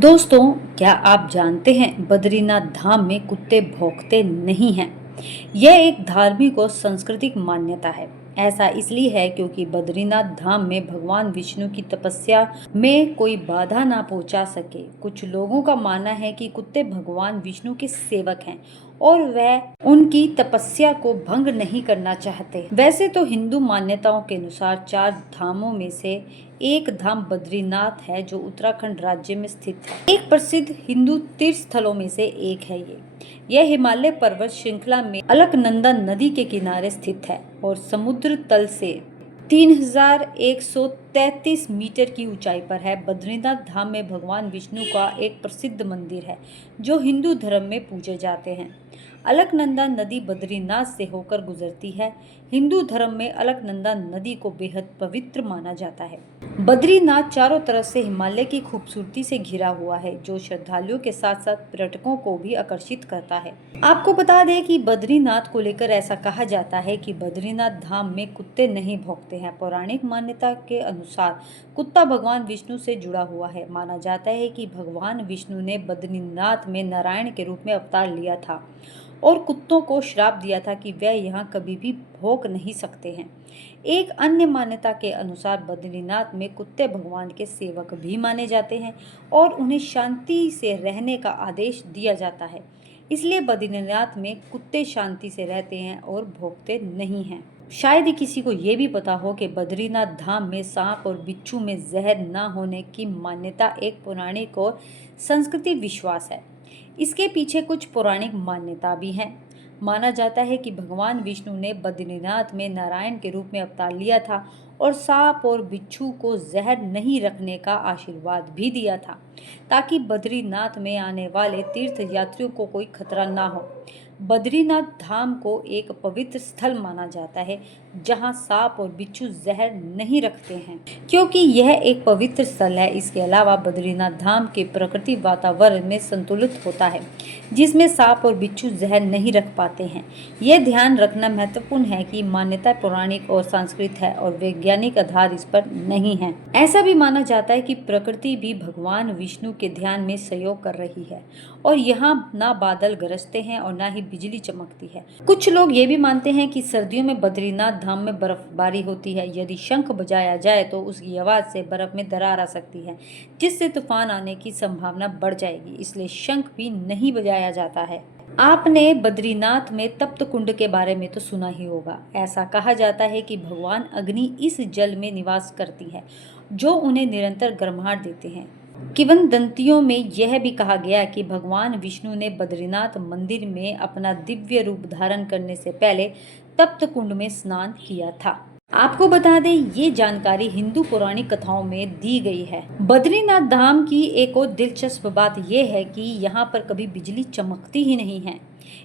दोस्तों, क्या आप जानते हैं बद्रीनाथ धाम में कुत्ते भौंकते नहीं हैं। यह एक धार्मिक और सांस्कृतिक मान्यता है। ऐसा इसलिए है क्योंकि बद्रीनाथ धाम में भगवान विष्णु की तपस्या में कोई बाधा ना पहुंचा सके। कुछ लोगों का मानना है कि कुत्ते भगवान विष्णु के सेवक हैं और वह उनकी तपस्या को भंग नहीं करना चाहते। वैसे तो हिंदू मान्यताओं के अनुसार 4 धामों में से एक धाम बद्रीनाथ है जो उत्तराखंड राज्य में स्थित है। एक प्रसिद्ध हिंदू तीर्थ स्थलों में से एक है यह हिमालय पर्वत श्रृंखला में अलकनंदा नदी के किनारे स्थित है और समुद्र तल से 3133 मीटर की ऊंचाई पर है। बद्रीनाथ धाम में भगवान विष्णु का एक प्रसिद्ध मंदिर है जो हिंदू धर्म में पूजे जाते हैं। अलकनंदा नदी बद्रीनाथ से होकर गुजरती है। हिंदू धर्म में अलकनंदा नदी को बेहद पवित्र माना जाता है। बद्रीनाथ चारों तरफ से हिमालय की खूबसूरती से घिरा हुआ है जो श्रद्धालुओं के साथ साथ पर्यटकों को भी आकर्षित करता है। आपको बता दें कि बद्रीनाथ को लेकर ऐसा कहा जाता है कि बद्रीनाथ धाम में कुत्ते नहीं भौंकते हैं। पौराणिक मान्यता के अनुसार कुत्ता भगवान विष्णु से जुड़ा हुआ है। माना जाता है कि भगवान विष्णु ने बद्रीनाथ में नारायण के रूप में अवतार लिया था और कुत्तों को श्राप दिया था कि वह यहाँ कभी भी भौंक नहीं सकते हैं। एक अन्य मान्यता के अनुसार बद्रीनाथ में कुत्ते भगवान के सेवक भी माने जाते हैं और उन्हें शांति से रहने का आदेश दिया जाता है। इसलिए बद्रीनाथ में कुत्ते शांति से रहते हैं और भौंकते नहीं हैं। शायद ही किसी को ये भी पता हो कि बद्रीनाथ धाम में सांप और बिच्छू में जहर न होने की मान्यता एक पौराणिक और संस्कृति विश्वास है। इसके पीछे कुछ पौराणिक मान्यता भी है। माना जाता है कि भगवान विष्णु ने बद्रीनाथ में नारायण के रूप में अवतार लिया था और सांप और बिच्छू को जहर नहीं रखने का आशीर्वाद भी दिया था ताकि बद्रीनाथ में आने वाले तीर्थ यात्रियों को कोई खतरा ना हो। बद्रीनाथ धाम को एक पवित्र स्थल माना जाता है जहां सांप और बिच्छू जहर नहीं रखते हैं क्योंकि यह एक पवित्र स्थल है। इसके अलावा बद्रीनाथ धाम के प्रकृति वातावरण में संतुलित होता है जिसमें सांप और बिच्छू जहर नहीं रख पाते हैं। यह ध्यान रखना महत्वपूर्ण है कि मान्यता पौराणिक और सांस्कृतिक है और वैज्ञानिक आधार इस पर नहीं है। ऐसा भी माना जाता है कि प्रकृति भी भगवान विष्णु के ध्यान में सहयोग कर रही है और यहाँ ना बादल गरजते हैं और ना ही बिजली चमकती है। कुछ लोग ये भी मानते हैं कि सर्दियों में बद्रीनाथ धाम में बर्फबारी होती है। यदि शंख बजाया जाए तो उसकी आवाज से बर्फ में दरार आ सकती है जिससे तूफान आने की संभावना बढ़ जाएगी, इसलिए शंख भी नहीं बजाया जाता है। आपने बद्रीनाथ में तप्त कुंड के बारे में तो सुना ही होगा। ऐसा कहा जाता है कि भगवान अग्नि इस जल में निवास करती है जो उन्हें निरंतर गर्माहट देते हैं। किंवदंतियों में यह भी कहा गया कि भगवान विष्णु ने बद्रीनाथ मंदिर में अपना दिव्य रूप धारण करने से पहले तप्त कुंड में स्नान किया था। आपको बता दें ये जानकारी हिंदू पौराणिक कथाओं में दी गई है। बद्रीनाथ धाम की एक और दिलचस्प बात यह है कि यहाँ पर कभी बिजली चमकती ही नहीं है।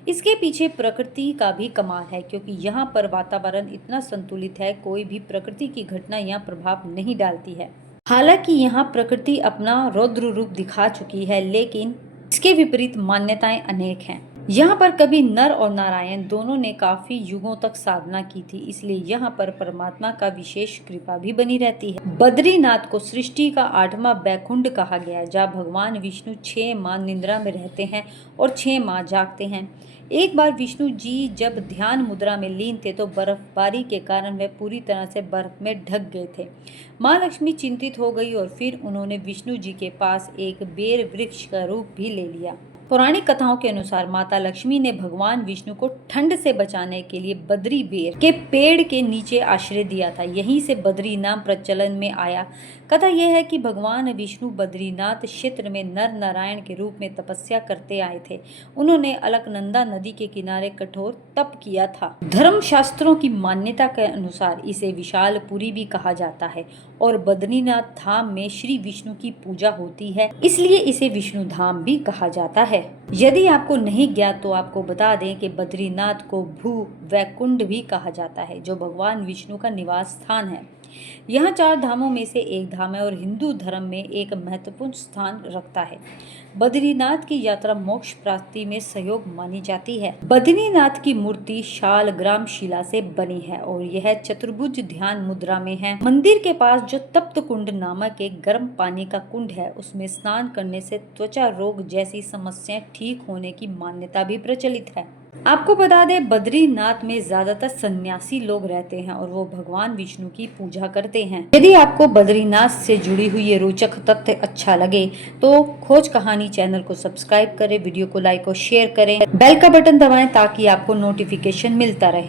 इसके पीछे प्रकृति का भी कमाल है क्योंकि यहाँ पर वातावरण इतना संतुलित है, कोई भी प्रकृति की घटना यहाँ प्रभाव नहीं डालती है। हालांकि यहाँ प्रकृति अपना रौद्र रूप दिखा चुकी है, लेकिन इसके विपरीत मान्यताएं अनेक हैं। यहाँ पर कभी नर और नारायण दोनों ने काफी युगों तक साधना की थी, इसलिए यहाँ पर परमात्मा का विशेष कृपा भी बनी रहती है। बद्रीनाथ को सृष्टि का 8वां बैकुंठ कहा गया है जहाँ भगवान विष्णु 6 माह निद्रा में रहते हैं और 6 माह जागते हैं। एक बार विष्णु जी जब ध्यान मुद्रा में लीन थे तो बर्फबारी के कारण वे पूरी तरह से बर्फ में ढक गए थे। माँ लक्ष्मी चिंतित हो गई और फिर उन्होंने विष्णु जी के पास एक बेर वृक्ष का रूप भी ले लिया। पौराणिक कथाओं के अनुसार माता लक्ष्मी ने भगवान विष्णु को ठंड से बचाने के लिए बद्री बेर के पेड़ के नीचे आश्रय दिया था। यहीं से बद्री नाम प्रचलन में आया। कथा यह है कि भगवान विष्णु बद्रीनाथ क्षेत्र में नर नारायण के रूप में तपस्या करते आए थे। उन्होंने अलकनंदा नदी के किनारे कठोर तप किया था। धर्म शास्त्रों की मान्यता के अनुसार इसे विशालपुरी भी कहा जाता है और बद्रीनाथ धाम में श्री विष्णु की पूजा होती है, इसलिए इसे विष्णु धाम भी कहा जाता है। यदि आपको नहीं ज्ञात तो आपको बता दें कि बद्रीनाथ को भू वैकुंठ भी कहा जाता है जो भगवान विष्णु का निवास स्थान है। यहाँ 4 धामों में से एक धाम है और हिंदू धर्म में एक महत्वपूर्ण स्थान रखता है। बद्रीनाथ की यात्रा मोक्ष प्राप्ति में सहयोग मानी जाती है। बद्रीनाथ की मूर्ति शालग्राम शिला से बनी है और यह चतुर्भुज ध्यान मुद्रा में है। मंदिर के पास जो तप्त कुंड नामक एक गर्म पानी का कुंड है, उसमें स्नान करने से त्वचा रोग जैसी समस्याएं ठीक होने की मान्यता भी प्रचलित है। आपको बता दें, बद्रीनाथ में ज्यादातर सन्यासी लोग रहते हैं और वो भगवान विष्णु की पूजा करते हैं। यदि आपको बद्रीनाथ से जुड़ी हुई ये रोचक तथ्य अच्छा लगे तो खोज कहानी चैनल को सब्सक्राइब करें, वीडियो को लाइक और शेयर करें, बेल का बटन दबाएं ताकि आपको नोटिफिकेशन मिलता रहे।